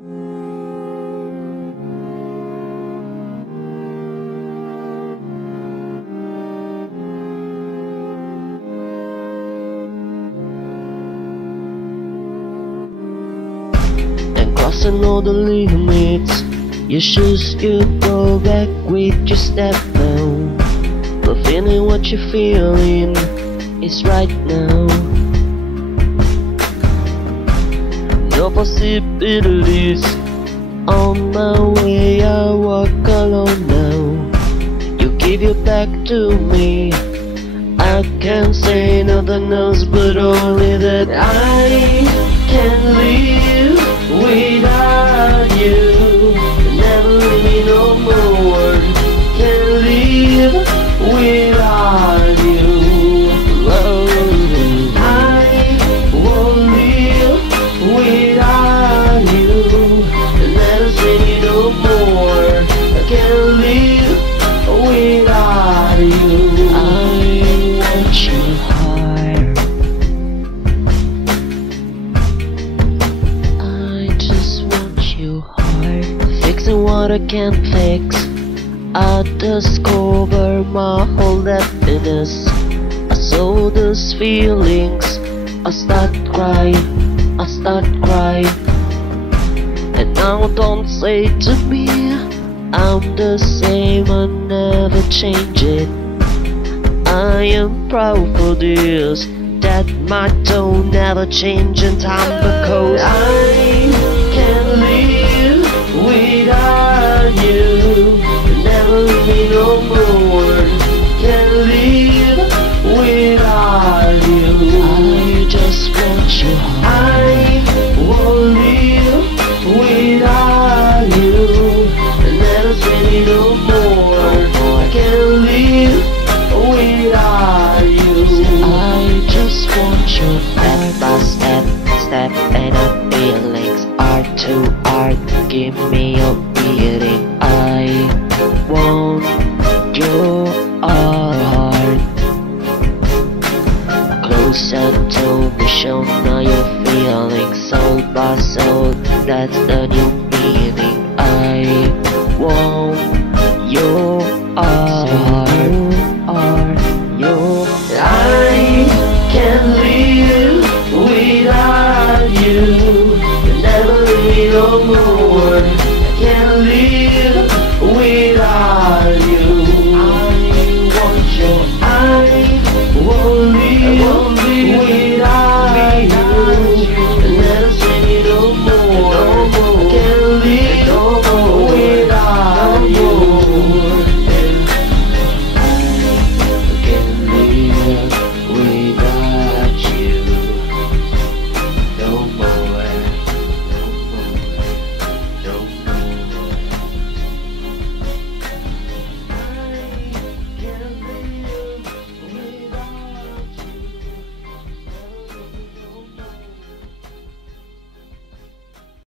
And crossing all the limits, you choose to go back with your step now. But feeling what you're feeling is right now. No possibilities. On my way, I walk alone now. You give it back to me. I can't say nothing else but only that I can't live without you. Never leave me no more. Can't live without you. Oh, I won't live without you. Never see me no more. I can't live without you. I want you higher. I just want you higher. Fixing what I can't fix. I discover my whole happiness. I saw those feelings. I start crying. And now don't say to me I'm the same, I never change it. I am proud for this, that my tone never change in time, because I can't live without you. Never leave me no more. Can't live without you. I just want you. I won't live without you. Never see me no more. I can't live without you. I just want you. Step by step, and the feelings are to art. Give me your beating. I want your heart. Closer to me, show me your feelings. Soul by soul, that's the new meaning. I want your heart. I can't live without you. Never leave me no more.